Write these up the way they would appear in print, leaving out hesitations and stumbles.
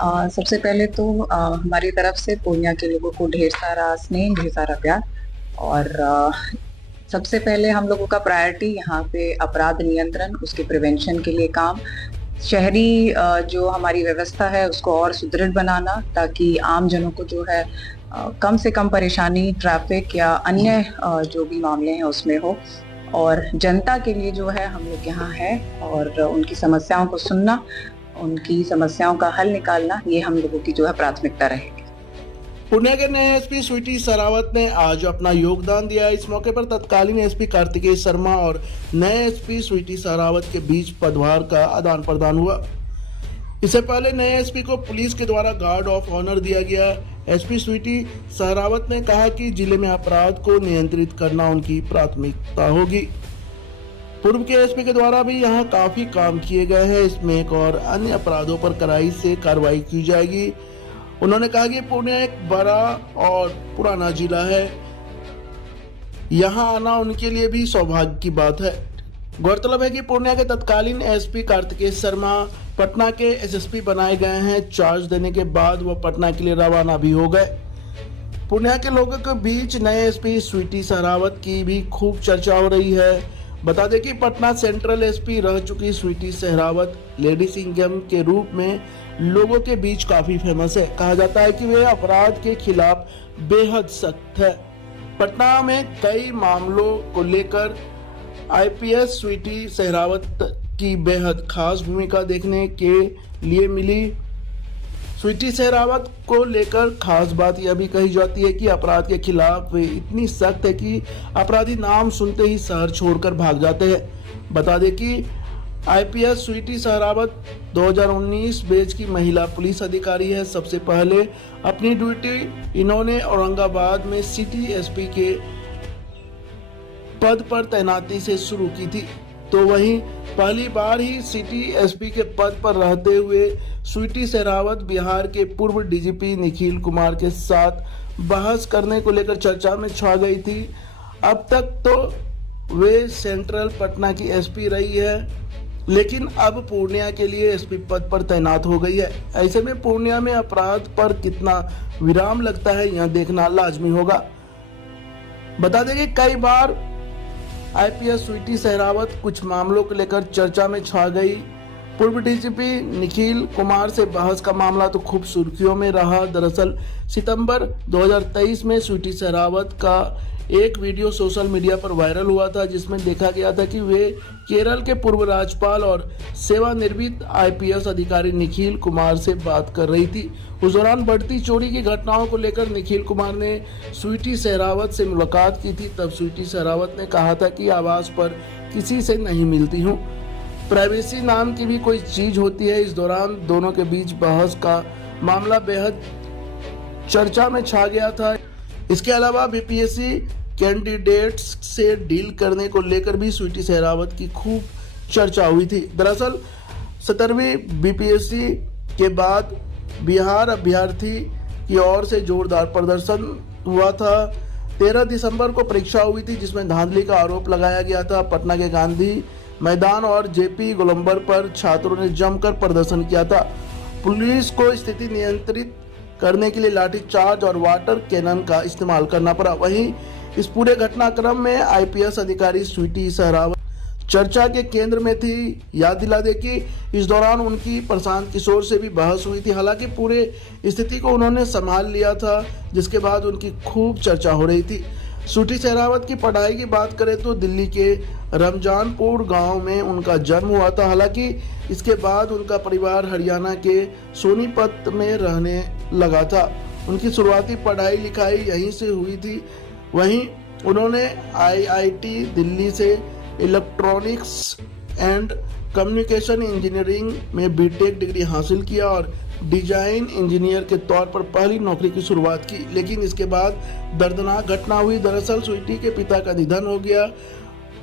सबसे पहले तो हमारी तरफ से पूर्णिया के लोगों को ढेर सारा स्नेह, ढेर सारा प्यार। और सबसे पहले हम लोगों का प्रायोरिटी यहाँ पे अपराध नियंत्रण, उसके प्रिवेंशन के लिए काम, शहरी जो हमारी व्यवस्था है उसको और सुदृढ़ बनाना, ताकि आम जनों को जो है कम से कम परेशानी ट्रैफिक या अन्य जो भी मामले हैं उसमें हो। और जनता के लिए जो है हम लोग यहाँ है, और उनकी समस्याओं को सुनना, उनकी समस्याओं का हल निकालना, ये हम लोगों की जो है प्राथमिकता रहेगी। पुणे के नए एसपी स्वीटी सरावत ने आज अपना योगदान दिया। इस मौके पर तत्कालीन एसपी कार्तिकेय शर्मा और नए एसपी स्वीटी सरावत के बीच पदभार का आदान प्रदान हुआ। इससे पहले नए एसपी को पुलिस के द्वारा गार्ड ऑफ ऑनर दिया गया। एसपी स्वीटी सरावत ने कहा कि जिले में अपराध को नियंत्रित करना उनकी प्राथमिकता होगी। पूर्व के एसपी के द्वारा भी यहाँ काफी काम किए गए हैं। इसमें एक और अन्य अपराधों पर कड़ाई से कार्रवाई की जाएगी। उन्होंने कहा कि पूर्णिया एक बड़ा और पुराना जिला है, यहाँ आना उनके लिए भी सौभाग्य की बात है। गौरतलब है कि पूर्णिया के तत्कालीन एसपी कार्तिकेय शर्मा पटना के एसएसपी बनाए गए हैं। चार्ज देने के बाद वह पटना के लिए रवाना भी हो गए। पूर्णिया के लोगों के बीच नए एसपी स्वीटी सरावत की भी खूब चर्चा हो रही है। बता दें कि पटना सेंट्रल एसपी रह चुकी स्वीटी सहरावत लेडी सिंघम के रूप में लोगों के बीच काफी फेमस है। कहा जाता है कि वे अपराध के खिलाफ बेहद सख्त है। पटना में कई मामलों को लेकर आईपीएस स्वीटी सहरावत की बेहद खास भूमिका देखने के लिए मिली। स्वीटी सहरावत को लेकर खास बात यह भी कही जाती है कि अपराध के खिलाफ वे इतनी सख्त है कि अपराधी नाम सुनते ही शहर छोड़कर भाग जाते हैं। बता दें कि आईपीएस स्वीटी सहरावत 2019 बैच की महिला पुलिस अधिकारी है। सबसे पहले अपनी ड्यूटी इन्होंने औरंगाबाद में सिटी एसपी के पद पर तैनाती से शुरू की थी। तो वहीं पहली बार ही सिटी एसपी के पद पर रहते हुए स्वीटी सहरावत बिहार के पूर्व डीजीपी निखिल कुमार के साथ बहस करने को लेकर चर्चा में छा गई थी। अब तक तो वे सेंट्रल पटना की एसपी रही है, लेकिन अब पूर्णिया के लिए एसपी पद पर तैनात हो गई है। ऐसे में पूर्णिया में अपराध पर कितना विराम लगता है यह देखना लाजमी होगा। बता दें कि कई बार आईपीएस स्वीटी सहरावत कुछ मामलों को लेकर चर्चा में छा गई। पूर्व डीजीपी निखिल कुमार से बहस का मामला तो खूब सुर्खियों में रहा। दरअसल सितंबर 2023 में स्वीटी सहरावत का एक वीडियो सोशल मीडिया पर वायरल हुआ था, जिसमें देखा गया था कि वे केरल के पूर्व राज्यपाल और सेवानिवृत्त आईपीएस अधिकारी निखिल कुमार से बात कर रही थी। उस दौरान बढ़ती चोरी की घटनाओं को लेकर निखिल कुमार ने स्वीटी सहरावत से मुलाकात की थी। तब स्वीटी सहरावत ने कहा था कि आवाज पर किसी से नहीं मिलती हूँ, प्राइवेसी नाम की भी कोई चीज होती है। इस दौरान दोनों के बीच बहस का मामला बेहद चर्चा में छा गया था। इसके अलावा बीपीएससी कैंडिडेट्स से डील करने को लेकर भी स्वीटी सहरावत की खूब चर्चा हुई थी। दरअसल 17वीं बीपीएससी के बाद बिहार अभ्यर्थी की ओर से जोरदार प्रदर्शन हुआ था। 13 दिसंबर को परीक्षा हुई थी, जिसमें धांधली का आरोप लगाया गया था। पटना के गांधी मैदान और जेपी गोलंबर पर छात्रों ने जमकर प्रदर्शन किया था। पुलिस को स्थिति नियंत्रित करने के लिए लाठीचार्ज और वाटर कैनन का इस्तेमाल करना पड़ा। वहीं इस पूरे घटनाक्रम में आईपीएस अधिकारी स्वीटी सहरावत चर्चा के केंद्र में थी। याद दिला दे कि इस दौरान उनकी प्रशांत किशोर से भी बहस हुई थी। हालांकि पूरे स्थिति को उन्होंने संभाल लिया था, जिसके बाद उनकी खूब चर्चा हो रही थी। स्वीटी सहरावत की पढ़ाई की बात करें तो दिल्ली के रमजानपुर गांव में उनका जन्म हुआ था। हालांकि इसके बाद उनका परिवार हरियाणा के सोनीपत में रहने लगा था। उनकी शुरुआती पढ़ाई लिखाई यहीं से हुई थी। वहीं उन्होंने आईआईटी दिल्ली से इलेक्ट्रॉनिक्स एंड कम्युनिकेशन इंजीनियरिंग में बीटेक डिग्री हासिल किया और डिजाइन इंजीनियर के तौर पर पहली नौकरी की शुरुआत की। लेकिन इसके बाद दर्दनाक घटना हुई। दरअसल स्वीटी के पिता का निधन हो गया।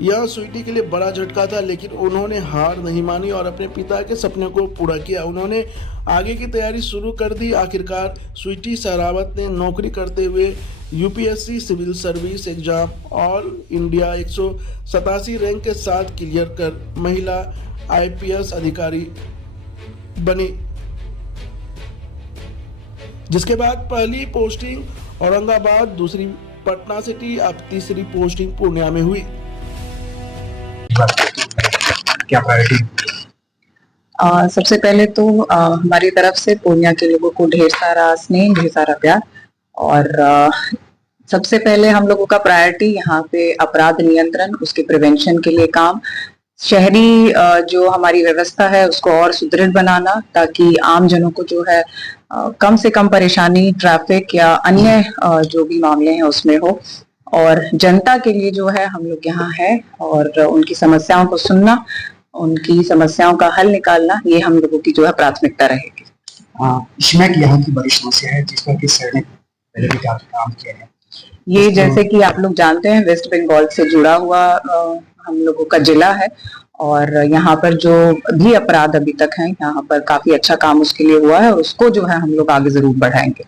यह स्वीटी के लिए बड़ा झटका था, लेकिन उन्होंने हार नहीं मानी और अपने पिता के सपने को पूरा किया। उन्होंने आगे की तैयारी शुरू कर दी। आखिरकार स्वीटी सहरावत ने नौकरी करते हुए UPSC civil service exam all India 187 rank के साथ क्लियर कर महिला आईपीएस अधिकारी बनी। जिसके बाद पहली पोस्टिंग औरंगाबाद, दूसरी पटना सिटी, अब तीसरी पोस्टिंग पूर्णिया में हुई। क्या प्रायोरिटी? सबसे पहले तो हमारी तरफ से पूर्णिया के लोगों को ढेर सारा स्नेह, ढेर सारा प्यार। और सबसे पहले हम लोगों का प्रायोरिटी यहाँ पे अपराध नियंत्रण, उसके प्रिवेंशन के लिए काम, शहरी जो हमारी व्यवस्था है उसको और सुदृढ़ बनाना, ताकि आम जनों को जो है कम से कम परेशानी ट्रैफिक या अन्य जो भी मामले हैं उसमें हो। और जनता के लिए जो है हम लोग यहाँ है और उनकी समस्याओं को सुनना, उनकी समस्याओं का हल निकालना, ये हम लोगों की जो है प्राथमिकता रहेगी। स्मैक यहाँ की बड़ी समस्या है जिस पर कि सर ने पहले भी काफी काम किया है। ये जैसे कि आप लोग जानते हैं वेस्ट बंगाल से जुड़ा हुआ हम लोगों का जिला है और यहाँ पर जो भी अपराध अभी तक हैं यहाँ पर काफी अच्छा काम उसके लिए हुआ है और उसको जो है हम लोग आगे जरूर बढ़ाएंगे।